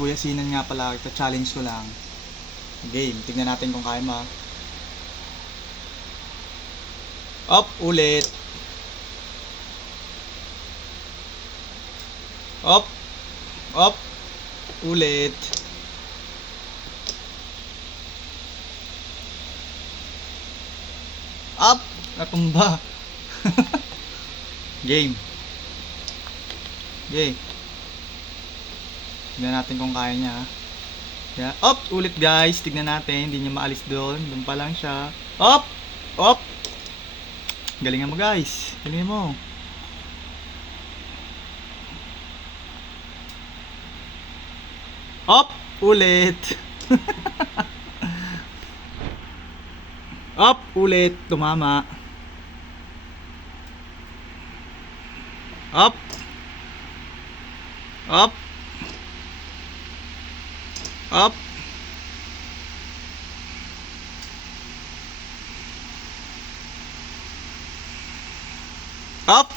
Kuya Sinan nga pala, ito challenge ko lang. Game, tignan natin kung kaya mo. Up, ulit. Up, up, ulit. Up, natumba. Game. Okay. Tignan natin kung kaya niya. Yeah. Up, ulit guys. Tignan natin, hindi niya maalis doon. Doon pa lang siya. Up, up. Galingan mo guys. Galingan mo. Up, ulit. Up, ulit. Tumama. Up. Up. Up. Up.